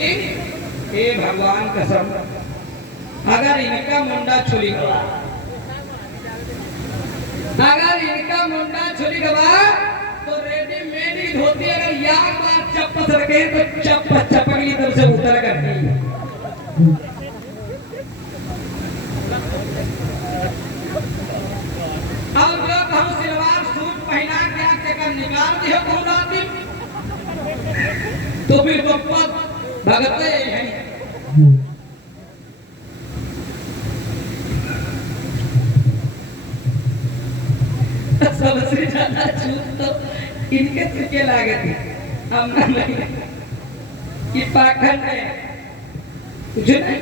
हे भगवान कसम, अगर इनका मुंडा छुरी गवा, अगर इनका मुंडा छुरी गवा तो रेडीमेड ही धोती, अगर यार बार चप्पल रखे तो चपकली तरफ से उतर कर नहीं। अब जब हम सिलवार सूट पहना के आके निकाल दिए भूलाती तो फिर पप्पा भगत है। सबसे ज्यादा छूट तो इनके तुके लागे थी, हम नहीं कि पाखंड है कुछ नहीं।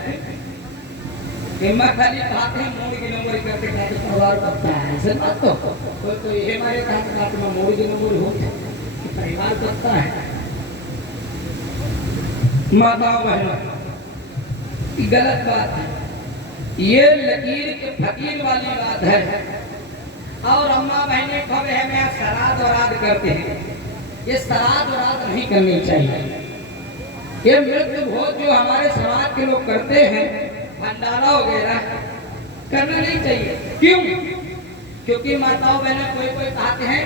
हिम्मत खाली खाते हैं मोड़ की नंबर करते करते परिवार करता है, ऐसे बात तो ये हमारे खाते में मोड़ की नंबर हो परिवार करता है। माताओं बहनों गलत बात है, ये लकीर के फकीर वाली बात है। और अम्मा बहने खबे है मैं श्राद्ध वराद करते हैं, ये श्राद्ध वराद नहीं करनी चाहिए। ये मृत्यु भोज जो हमारे समाज के लोग करते हैं, भंडारा वगैरह करना नहीं चाहिए। क्यों? क्योंकि माताओं बहनों कोई कहते हैं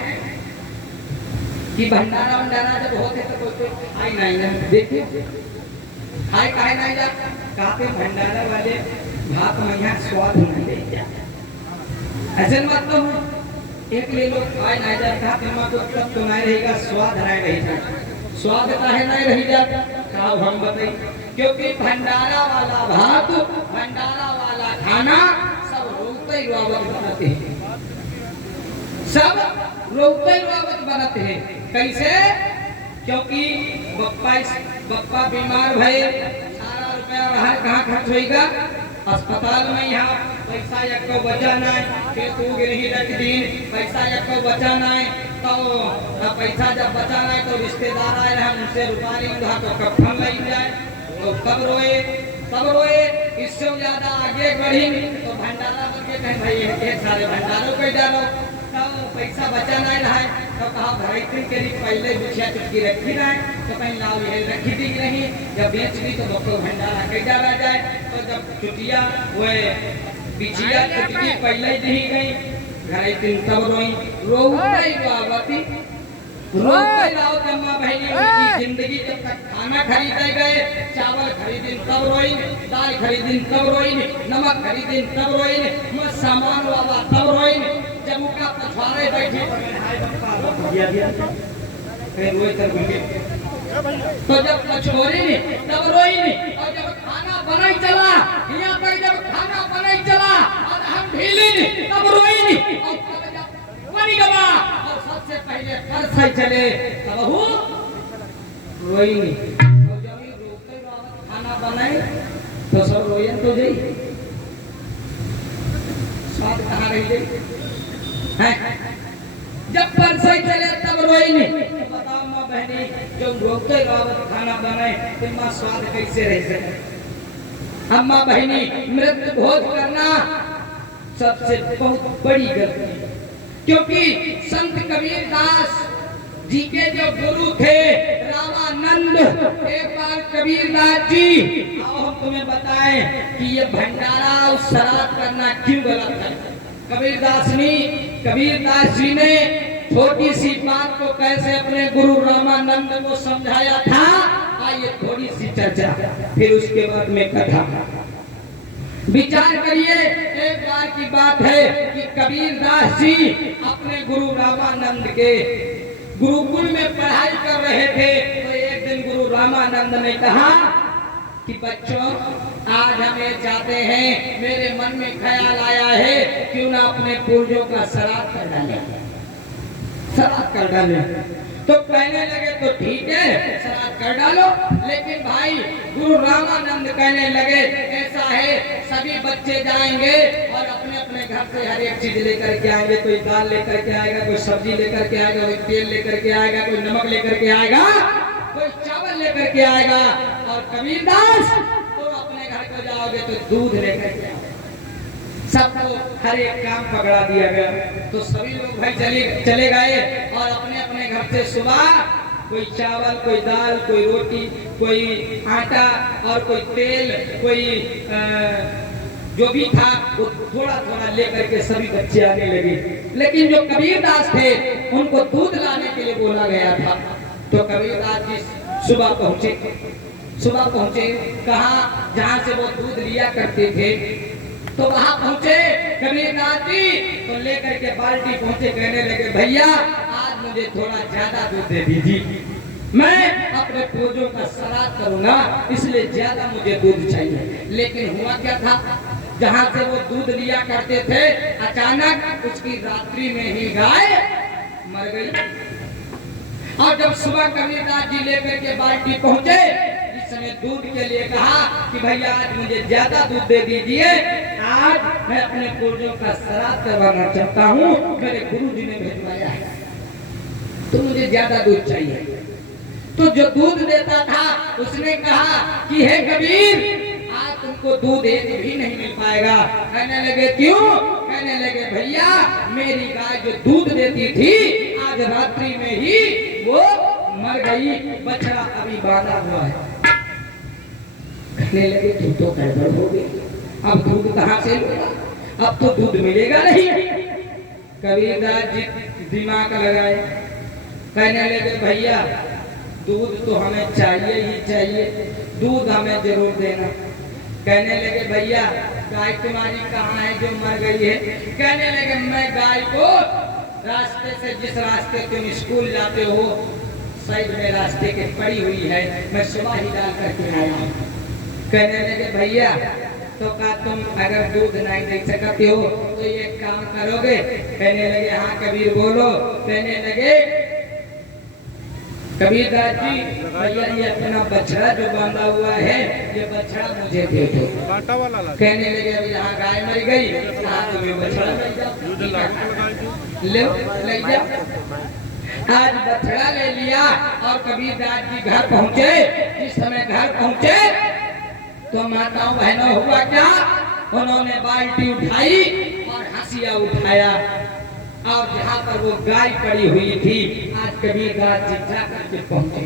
कि भंडारा भंडारा जब होते तो कोई खाई नहीं, देखिए खाए काहे नहीं जाता, कहते भंडारा वाले भात में यहाँ स्वाद नहीं ले जाता। ऐसे मत तो एक ले लो खाए नहीं जाता, तेमा को तब तो नहीं रहेगा, स्वाद नहीं रहेगा। स्वाद काहे नहीं रह जाता का हम बताइए, क्योंकि भंडारा वाला भात, भंडारा वाला खाना सब रोते रुआवत बनाते हैं, सब रोते रुआवत बनाते हैं। कैसे? क्योंकि बप्पा बीमार भय, सारा रुपया बाहर कहाँ खर्च होएगा, अस्पताल में यहाँ पैसा एको बचा नहीं, फिर तू गिरही रख दिन पैसा एको बचा नहीं, तो पैसा जब बचा नहीं तो रिश्तेदार आए रहे उनसे रुपा नहीं उधा तो कफन लग जाए तो कब रोए। इससे ज्यादा आगे बढ़ी तो भंडारा करके कहें भाई एक सारे भंडारों को डालो, तो पैसा बचा नहीं रहा तो कहा भरतरी के लिए पहले बिछिया चुटकी रखी रहा तो कहीं लाओ ये रखी दी नहीं, जब बेच दी तो डॉक्टर भंडारा कहीं डाला जाए। तो जब चुटिया वो बिछिया चुटकी पहले दी गई घर दिन तब रोई बावती रोते लाओ अम्मा बहनी की जिंदगी जब तक खाना खरीदे गए, चावल खरीदिन तब रोई, दाल खरीदिन तब रोई, नमक खरीदिन तब रोई, सामान वाला तब रोई, जब उनका पछवाड़े बैठे फिर रोई तब तो जब पछोरी तब रोई, और जब खाना बनाई चला यहाँ पर, जब खाना बनाई चला और हम ढीली तब रोई, बनी गवा और सबसे पहले कर सही चले तब रोई नहीं। तो जब ये रोते खाना बनाए तो सब रोयन तो जाई, स्वाद कहाँ रही जाई, जब पर सही चले तब रोई नहीं। तो बताओ माँ बहनी जो रोते खाना बनाए तो माँ स्वाद कैसे रह सके। अम्मा बहनी मृत्यु भोज करना सबसे बहुत बड़ी गलती है, क्योंकि संत कबीर दास जी के जो गुरु थे रामानंद, एक बार कबीर दास जी आओ हम तुम्हें बताएं कि ये भंडारा और श्राद्ध करना क्यों गलत है। कबीर दास जी ने छोटी सी बात को कैसे अपने गुरु रामानंद को समझाया था, आइए थोड़ी सी चर्चा, फिर उसके बाद में कथा विचार करिए। एक बार की बात है कि कबीर दास जी अपने गुरु रामानंद के गुरुकुल में पढ़ाई कर रहे थे, तो एक दिन गुरु रामानंद ने कहा कि बच्चों आज हम ये चाहते हैं, मेरे मन में ख्याल आया है क्यों ना अपने पूर्वजों का श्राद्ध कर डालें, श्राद्ध कर डालें। तो कहने लगे तो ठीक है श्राद्ध कर डालो, लेकिन भाई गुरु रामानंद कहने लगे ऐसा है सभी बच्चे जाएंगे और अपने अपने घर से हर एक चीज लेकर के आएंगे, कोई दाल लेकर के आएगा, कोई सब्जी लेकर के आएगा, कोई तेल लेकर के आएगा, कोई नमक लेकर के आएगा, कोई चावल लेकर के आएगा, और कबीर दास तो अपने घर को जाओगे तो दूध लेकर के आओगे। सबको हर एक काम पकड़ा दिया गया, तो सभी लोग भाई चले गए और अपने अपने घर से सुबह कोई चावल, कोई दाल, कोई रोटी, कोई आटा और कोई तेल, कोई जो भी था वो थोड़ा थोड़ा लेकर के सभी बच्चे आने लगे। लेकिन जो कबीरदास थे उनको दूध लाने के लिए बोला गया था। तो कबीरदास जी सुबह पहुंचे कहा जहां से वो दूध लिया करते थे, तो वहां पहुंचे कबीरदास जी, तो लेकर के बाल्टी पहुंचे, कहने लगे भैया आज मुझे थोड़ा ज्यादा दूध दे दीजिए, मैं अपने पूर्वजों का श्राद्ध करूंगा, इसलिए ज्यादा मुझे दूध चाहिए। लेकिन हुआ क्या था, जहां से वो दूध लिया करते थे अचानक उसकी रात्रि में ही गाय मर गई। और जब सुबह कबीरदास जी लेकर के बाल्टी पहुंचे, इस समय दूध के लिए कहा कि भैया आज मुझे ज्यादा दूध दे दीजिए, आज मैं अपने पूर्वजों का श्राद्ध करवाना चाहता हूँ, मेरे गुरुजी ने भेजवाया है, तो मुझे ज्यादा दूध चाहिए। तो जो दूध देता था उसने कहा कि हे कबीर आज तुमको दूध एक भी नहीं मिल पाएगा। कहने लगे क्यों? कहने लगे भैया मेरी गाय जो दूध देती थी आज रात्रि में ही वो मर गई, बछड़ा अभी बांधा हुआ है। कहने लगे तू तो गड़बड़ हो गई, अब दूध कहाँ से लूंगा, अब तो दूध मिलेगा नहीं। कबीरदास जी दिमाग लगाए, कहने लगे भैया दूध तो हमें चाहिए ही चाहिए, दूध हमें जरूर देना। कहने लगे भैया गाय तुम्हारी कहाँ है जो मर गई है? कहने लगे मैं गाय को रास्ते से, जिस रास्ते तुम स्कूल जाते हो साइड में रास्ते के पड़ी हुई है, मैं सुबह ही डाल करके आया हूँ। कहने लगे भैया तो क्या तुम अगर दूध नहीं दे सकते हो तो ये काम करोगे? कहने लगे हाँ कबीर बोलो। कहने लगे कबीरदास जी भैया ये अपना बछड़ा जो बांधा हुआ है ये बछड़ा मुझे दे दो। कहने लगे अभी यहाँ गाय मर गई, तुम्हें बछड़ा ले जाओ। आज बछड़ा ले लिया और कबीरदास जी घर पहुँचे। इस समय घर पहुँचे तो माताओं बहनों हुआ क्या, उन्होंने बाल्टी उठाई और हंसिया उठाया और जहाँ पर वो गाय पड़ी हुई थी आज कबीरदास जी जा करके पहुंचे।